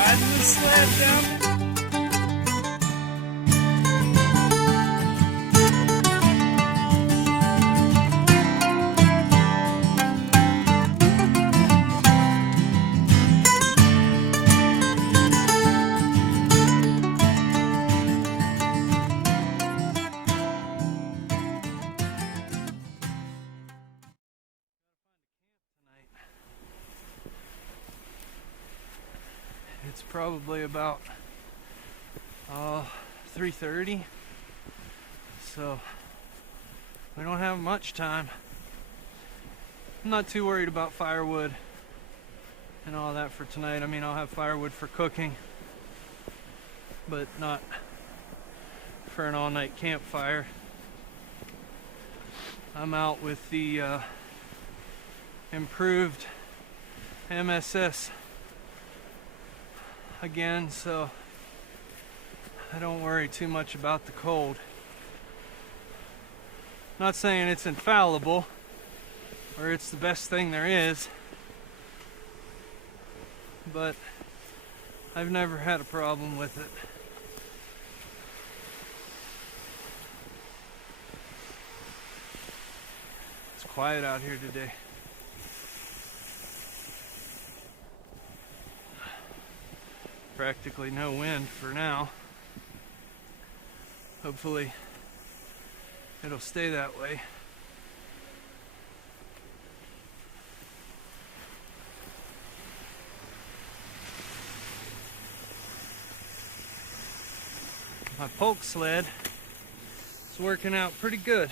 riding the sled down there. It's probably about 3:30, so we don't have much time. I'm not too worried about firewood and all that for tonight. I mean, I'll have firewood for cooking, but not for an all-night campfire. I'm out with the improved MSS again, so I don't worry too much about the cold. Not saying it's infallible or it's the best thing there is, but I've never had a problem with it. It's quiet out here today. Practically no wind for now. Hopefully it'll stay that way. My pulk sled is working out pretty good.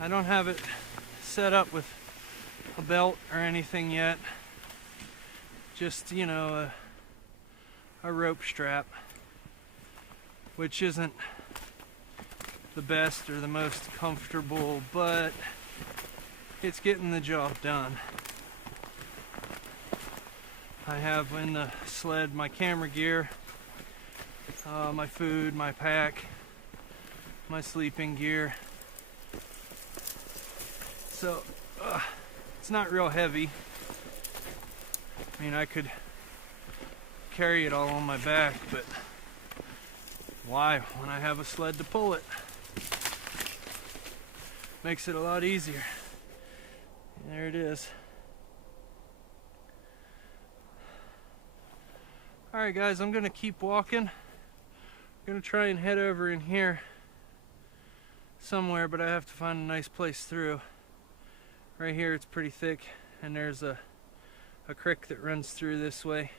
I don't have it set up with a belt or anything yet. Just, you know, a rope strap, which isn't the best or the most comfortable, but it's getting the job done. I have in the sled my camera gear, my food, my pack, my sleeping gear. So it's not real heavy. I mean, I could carry it all on my back, but why when I have a sled to pull it? Makes it a lot easier. There it is. Alright guys, I'm gonna keep walking. I'm gonna try and head over in here somewhere, but I have to find a nice place through. Right here it's pretty thick, and there's a creek that runs through this way,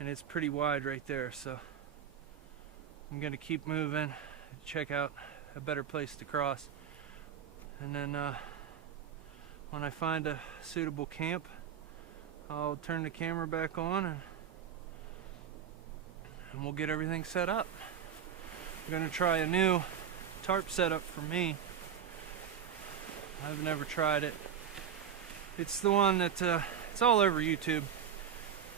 and it's pretty wide right there, so I'm gonna keep moving, check out a better place to cross, and then when I find a suitable camp, I'll turn the camera back on and we'll get everything set up. I'm gonna try a new tarp setup for me. I've never tried it. It's the one that it's all over YouTube.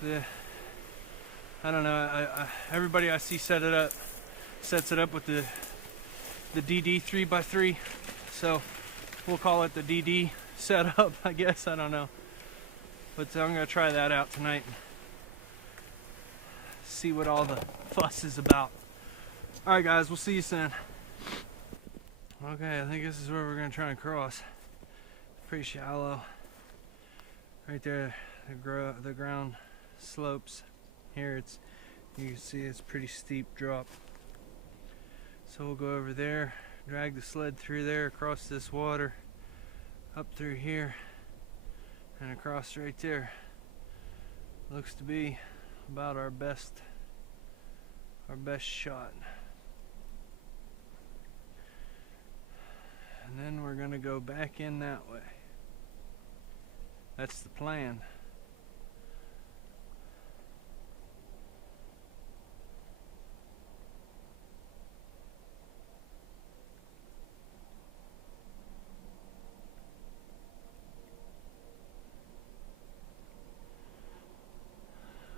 I don't know. Everybody I see sets it up with the DD 3x3. So we'll call it the DD setup, I guess. I don't know. But I'm gonna try that out tonight. See what all the fuss is about. All right, guys. We'll see you soon. Okay, I think this is where we're gonna try and cross. Pretty shallow. Right there, the ground slopes. Here you can see it's pretty steep drop. So we'll go over there, drag the sled through there, across this water, up through here, and across right there. Looks to be about our best shot. And then we're gonna go back in that way. That's the plan.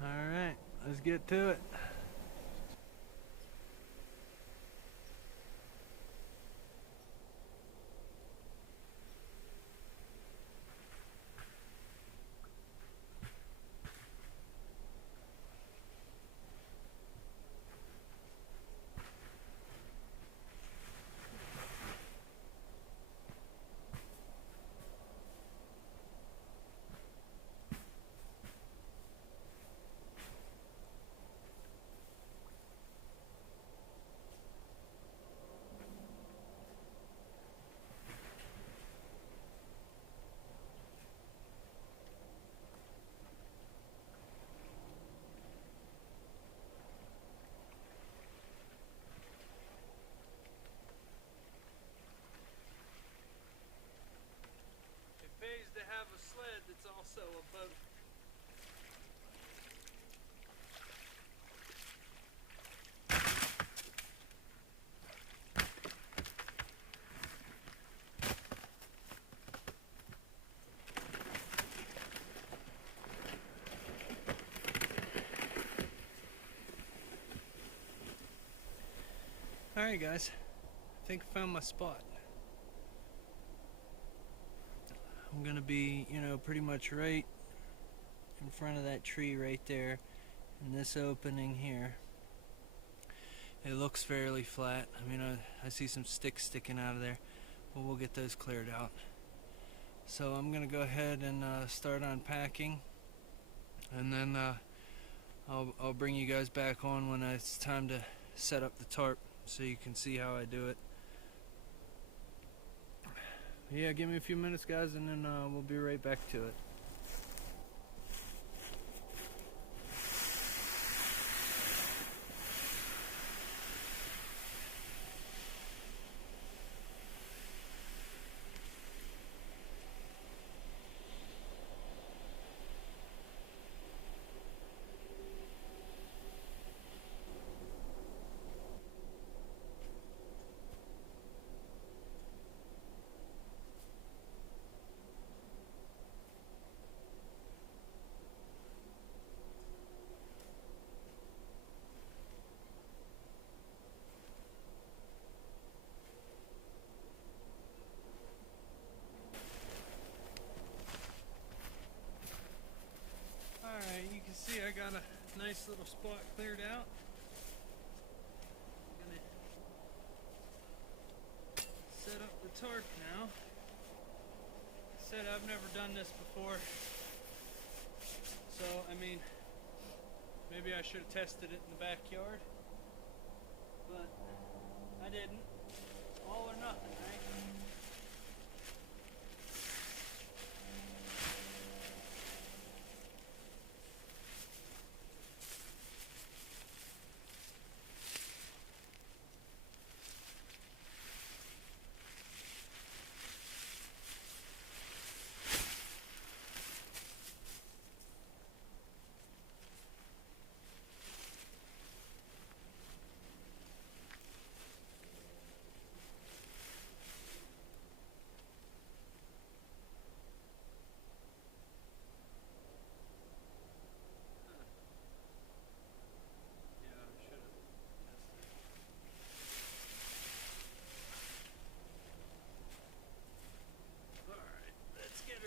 All right, let's get to it. Alright guys, I think I found my spot. I'm gonna be, pretty much right in front of that tree right there in this opening here. It looks fairly flat. I mean, I see some sticks sticking out of there, but we'll get those cleared out. So I'm gonna go ahead and start unpacking, and then I'll bring you guys back on when it's time to set up the tarp so you can see how I do it. Yeah, give me a few minutes guys, and then we'll be right back to it. Alright, you can see I got a nice little spot cleared out. I'm gonna set up the tarp now. I said I've never done this before, so I mean, maybe I should have tested it in the backyard, but I didn't. All or nothing, right?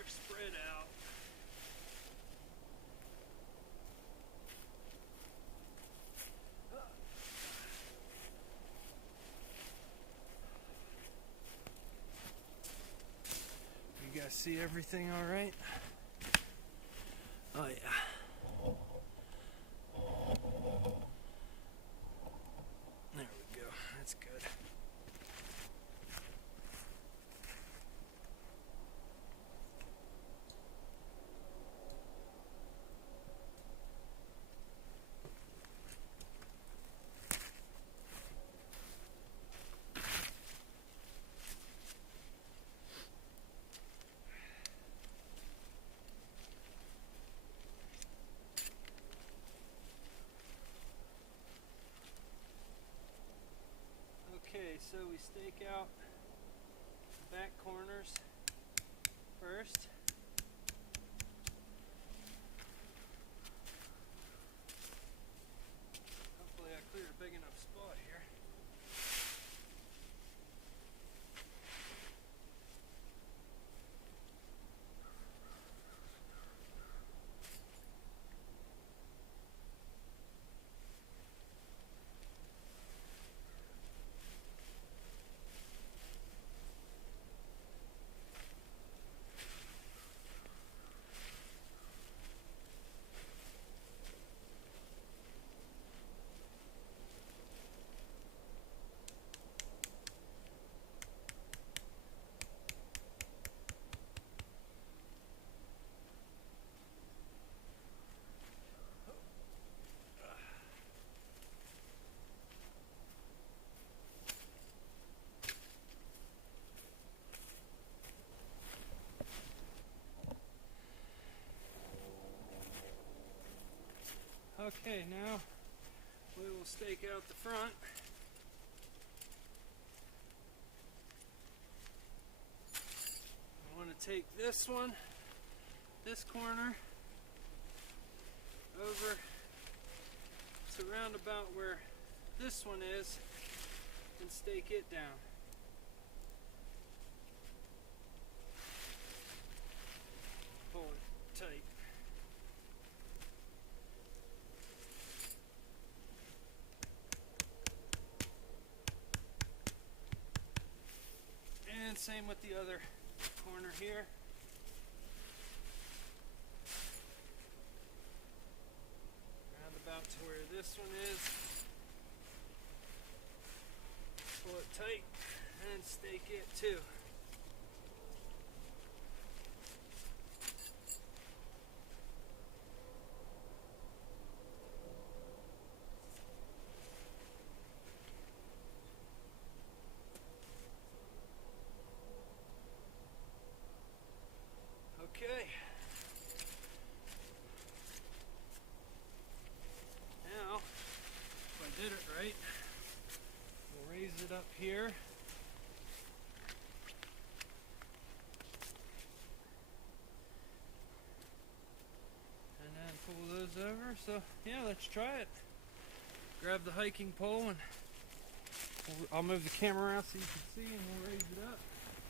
Spread out. You guys see everything all right? Oh yeah. There we go. That's good. Okay, so we stake out the back corners first. Hopefully I cleared a big enough spot here. Okay, now we will stake out the front. I want to take this one, this corner, over to round about where this one is, and stake it down. Pull it tight. And same with the other corner here. Round about to where this one is. Pull it tight and stake it too. Okay. Now, if I did it right, we'll raise it up here. And then pull those over. So, yeah, let's try it. Grab the hiking pole and I'll move the camera around so you can see, and we'll raise it up.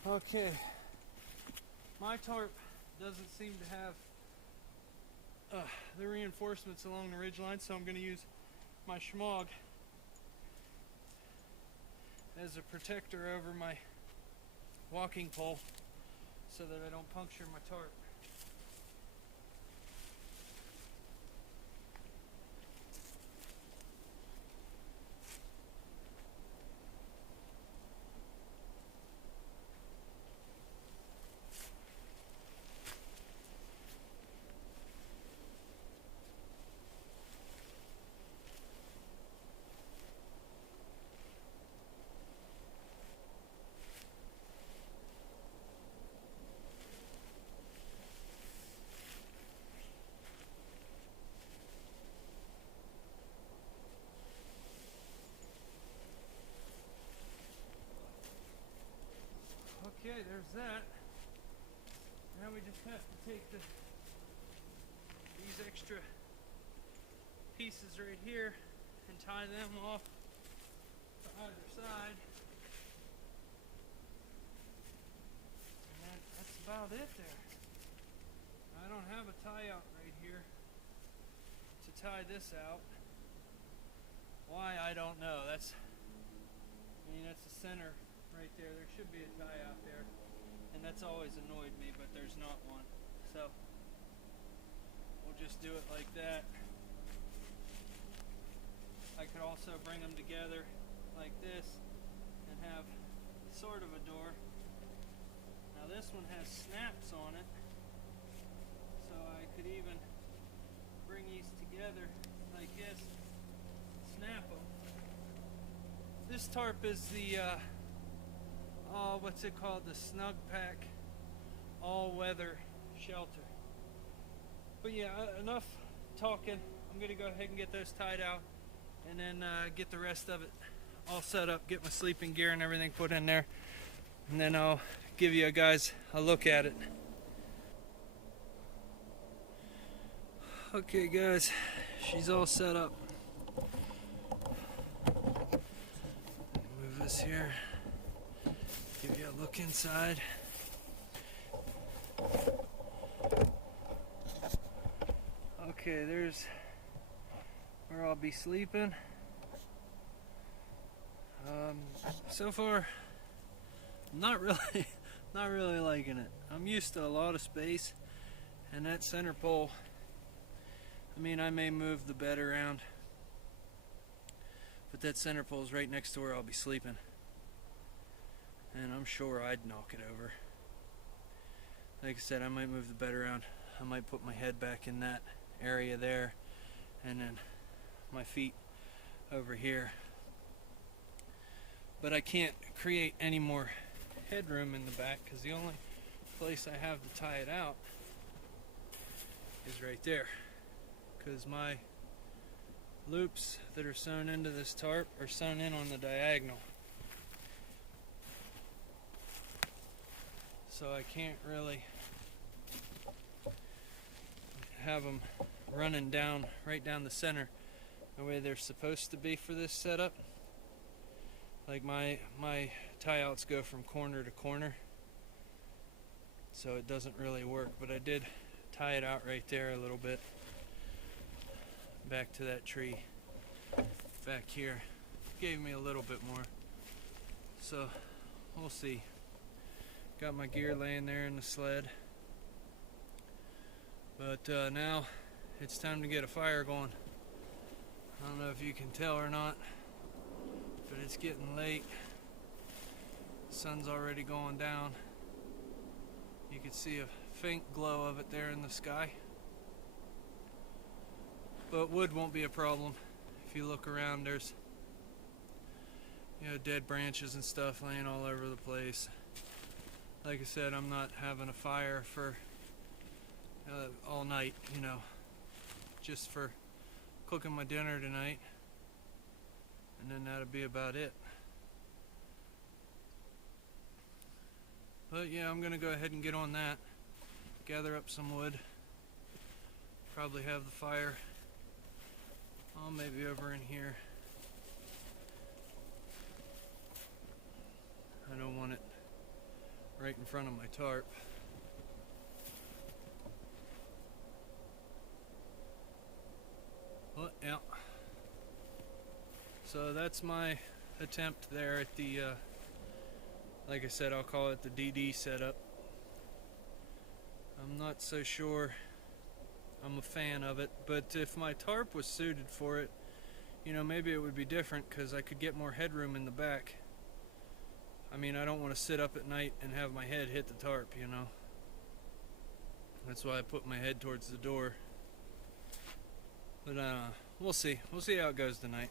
Okay. My tarp doesn't seem to have the reinforcements along the ridge line, so I'm going to use my schmog as a protector over my walking pole so that I don't puncture my tarp. Okay, there's that. Now we just have to take these extra pieces right here and tie them off to either side. And that's about it there. I don't have a tie out right here to tie this out. Why, I don't know. That's the center right there. There should be a tie out there, and that's always annoyed me, but there's not one. So we'll just do it like that. I could also bring them together like this and have sort of a door. Now this one has snaps on it, so I could even bring these together like this, snap them. This tarp is the what's it called, the snugpak all-weather shelter. But yeah, enough talking. I'm gonna go ahead and get those tied out, and then get the rest of it all set up, get my sleeping gear and everything put in there, and then I'll give you guys a look at it. Okay guys, she's all set up. Move this here, give you a look inside. Okay, there's where I'll be sleeping. So far, not really liking it. I'm used to a lot of space, and that center pole, I mean, I may move the bed around, but that center pole is right next to where I'll be sleeping, and I'm sure I'd knock it over. Like I said, I might move the bed around. I might put my head back in that area there, and then my feet over here. But I can't create any more headroom in the back because the only place I have to tie it out is right there, because my loops that are sewn into this tarp are sewn in on the diagonal, so I can't really have them running down right down the center the way they're supposed to be for this setup. Like my tie outs go from corner to corner, so it doesn't really work, but I did tie it out right there a little bit back to that tree back here. Gave me a little bit more, so we'll see. Got my gear laying there in the sled, but now it's time to get a fire going. I don't know if you can tell or not, but it's getting late. The sun's already going down. You can see a faint glow of it there in the sky, but wood won't be a problem. If you look around, there's dead branches and stuff laying all over the place. Like I said, I'm not having a fire for all night, just for cooking my dinner tonight, and then that'll be about it. But yeah, I'm gonna go ahead and get on that, gather up some wood, probably have the fire maybe over in here. I don't want it right in front of my tarp. Well, yeah. So that's my attempt there at the, like I said, I'll call it the DD setup. I'm not so sure I'm a fan of it, but if my tarp was suited for it, maybe it would be different, because I could get more headroom in the back. I mean, I don't want to sit up at night and have my head hit the tarp, That's why I put my head towards the door. But we'll see. We'll see how it goes tonight.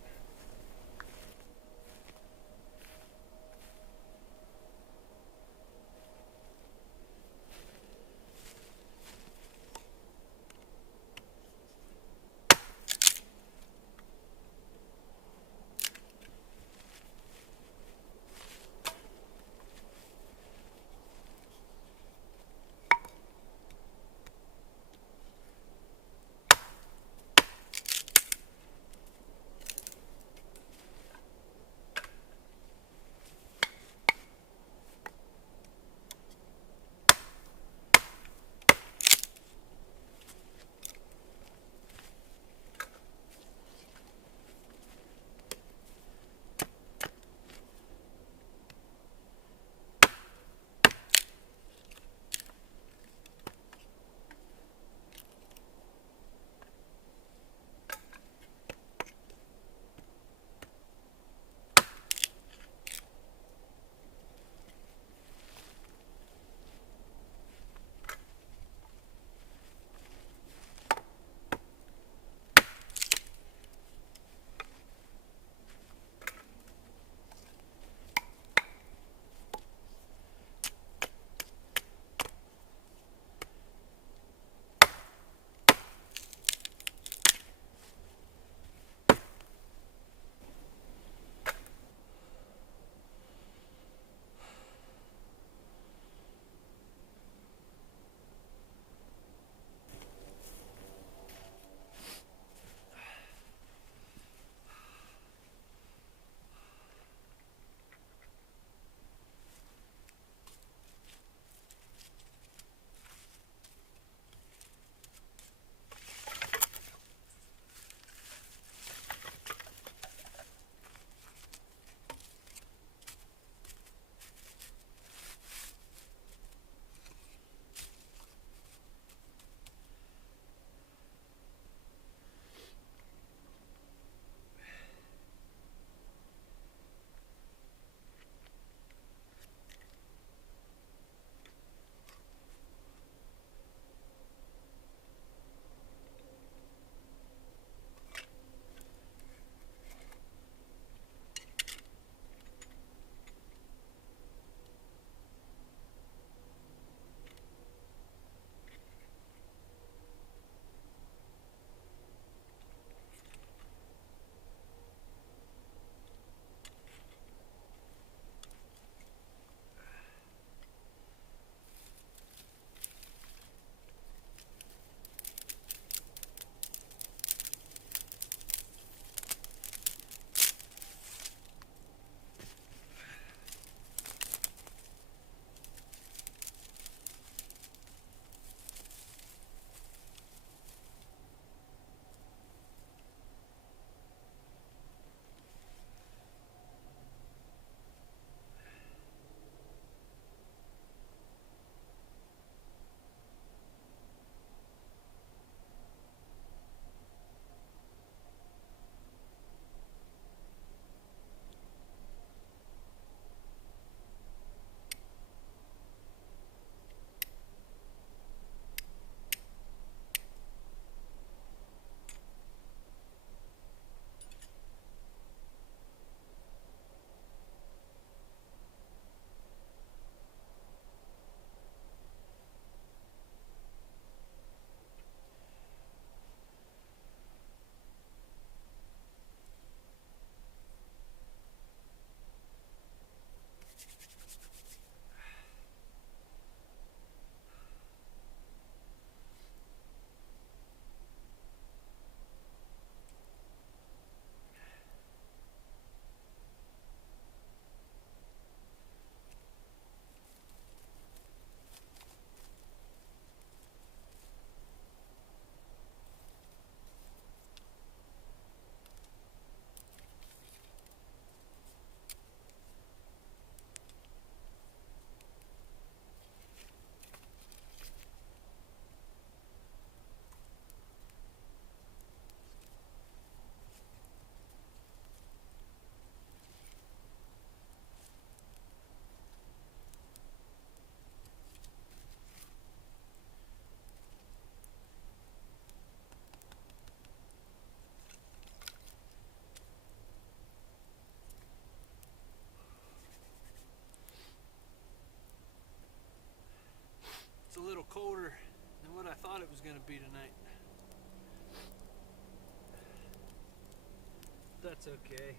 that's okay.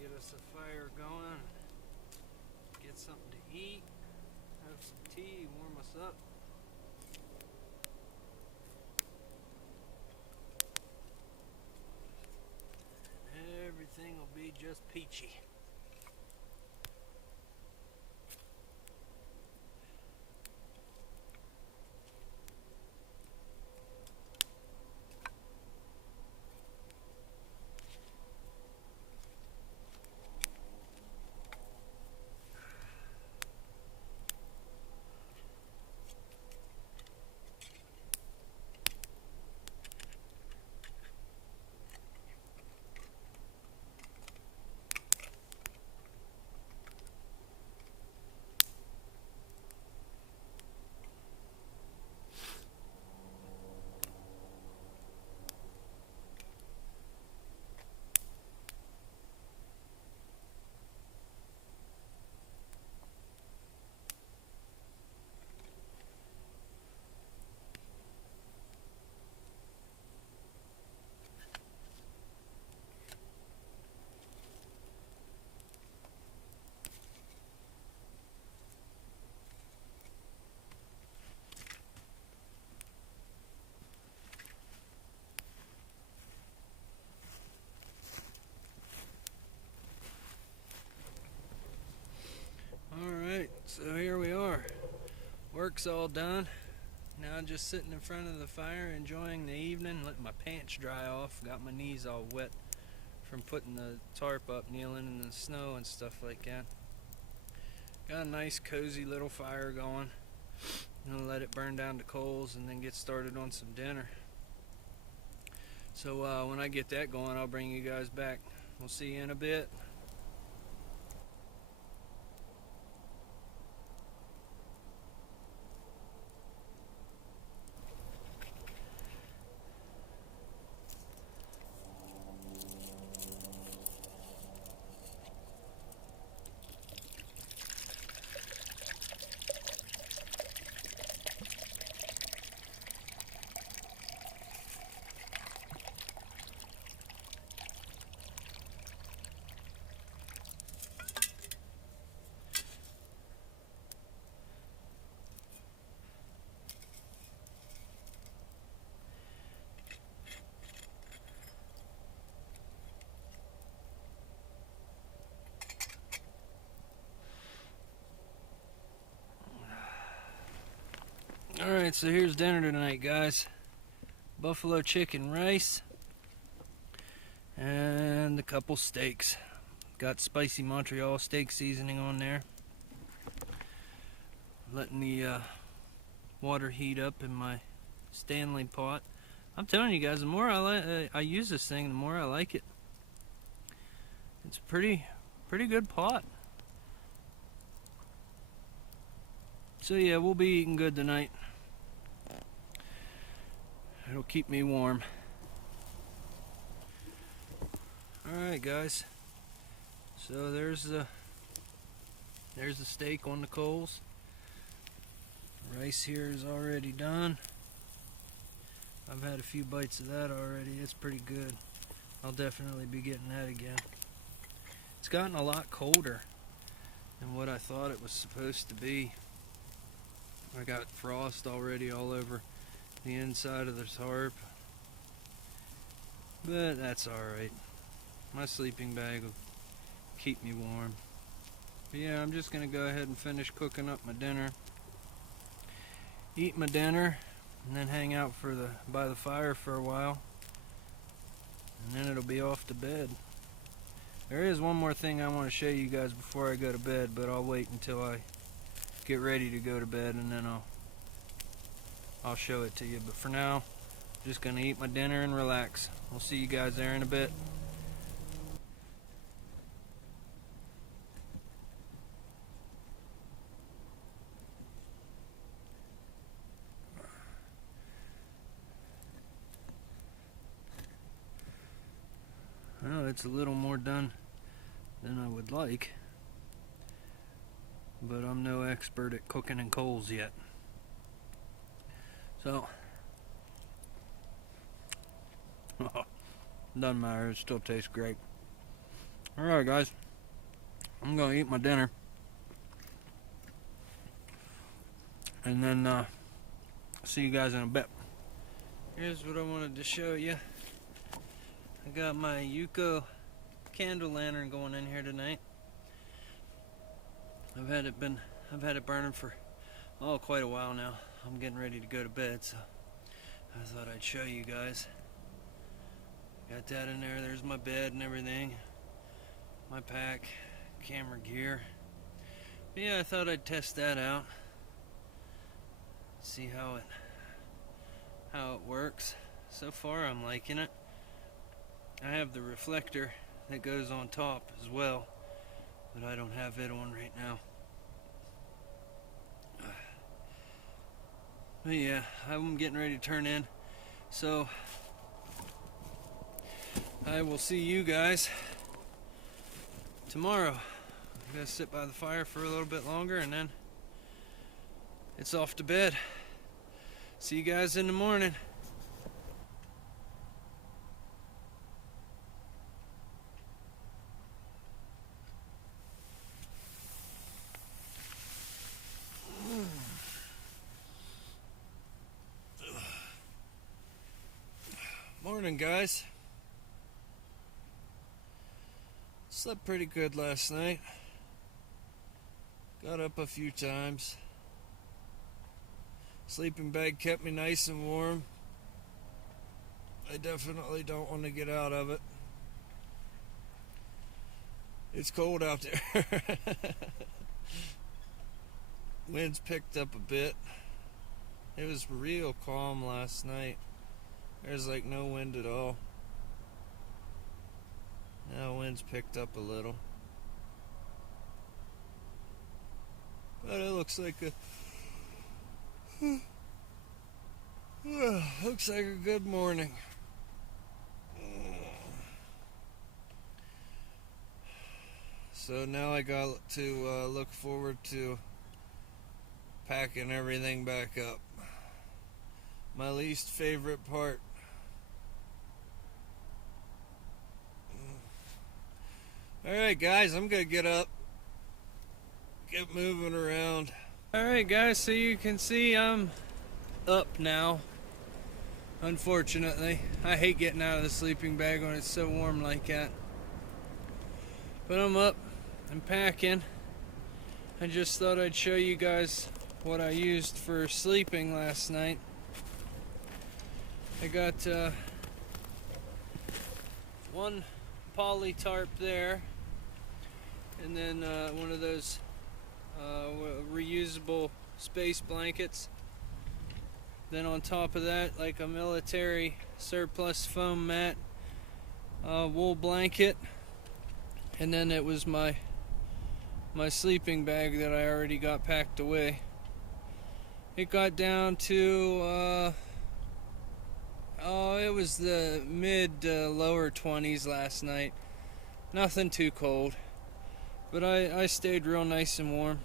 Get us a fire going, get something to eat, have some tea, warm us up. And everything will be just peachy. Alright, so here we are. Work's all done. Now I'm just sitting in front of the fire enjoying the evening, letting my pants dry off. Got my knees all wet from putting the tarp up, kneeling in the snow and stuff like that. Got a nice cozy little fire going. I'm gonna let it burn down to coals and then get started on some dinner. So when I get that going, I'll bring you guys back. We'll see you in a bit. Alright, so here's dinner tonight, guys. Buffalo chicken rice and a couple steaks. Got spicy Montreal steak seasoning on there. Letting the water heat up in my Stanley pot. I'm telling you guys, the more I use this thing, the more I like it. It's a pretty good pot. So yeah, we'll be eating good tonight. It'll keep me warm. Alright guys, so there's the steak on the coals. Rice here is already done. I've had a few bites of that already. It's pretty good. I'll definitely be getting that again. It's gotten a lot colder than what I thought it was supposed to be. I got frost already all over the inside of the tarp, but that's alright. My sleeping bag will keep me warm. But yeah, I'm just gonna go ahead and finish cooking up my dinner, eat my dinner, and then hang out by the fire for a while, and then it'll be off to bed. There is one more thing I want to show you guys before I go to bed, but I'll wait until I get ready to go to bed and then I'll show it to you. But for now, I'm just gonna eat my dinner and relax. We'll see you guys there in a bit. It's a little more done than I would like, but I'm no expert at cooking in coals yet. So, doesn't matter, it still tastes great. Alright guys, I'm gonna eat my dinner, and then see you guys in a bit. Here's what I wanted to show you. I got my Yuko candle lantern going in here tonight. I've had it burning for quite a while now. I'm getting ready to go to bed, so I thought I'd show you guys. Got that in there. There's my bed and everything, my pack, camera gear. But yeah, I thought I'd test that out, see how it works. So far I'm liking it. I have the reflector that goes on top as well, but I don't have it on right now. But yeah, I'm getting ready to turn in, so I will see you guys tomorrow. I'm gonna sit by the fire for a little bit longer, and then it's off to bed. See you guys in the morning. Morning, guys. Slept pretty good last night. Got up a few times. Sleeping bag kept me nice and warm. I definitely don't want to get out of it. It's cold out there. Winds picked up a bit. It was real calm last night. There's like no wind at all. Now wind's picked up a little. But it looks like a good morning. So now I got to look forward to packing everything back up. My least favorite part. Alright guys, I'm gonna get up, get moving around. Alright guys, so you can see I'm up now. Unfortunately, I hate getting out of the sleeping bag when it's so warm like that. But I'm up, I'm packing. I just thought I'd show you guys what I used for sleeping last night. I got one poly tarp there, and then one of those reusable space blankets. Then on top of that, like a military surplus foam mat, wool blanket, and then it was my sleeping bag that I already got packed away. It got down to it was the mid lower 20s last night. Nothing too cold, but I stayed real nice and warm.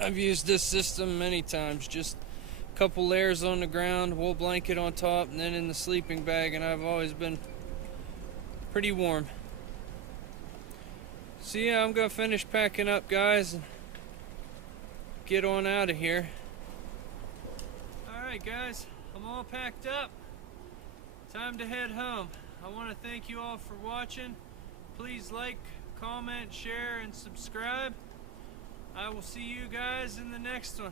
I've used this system many times, just a couple layers on the ground, wool blanket on top, and then in the sleeping bag, and I've always been pretty warm. So yeah, I'm gonna finish packing up, guys, and get on out of here. Alright guys, I'm all packed up. Time to head home. I want to thank you all for watching. Please like, comment, share, and subscribe. I will see you guys in the next one.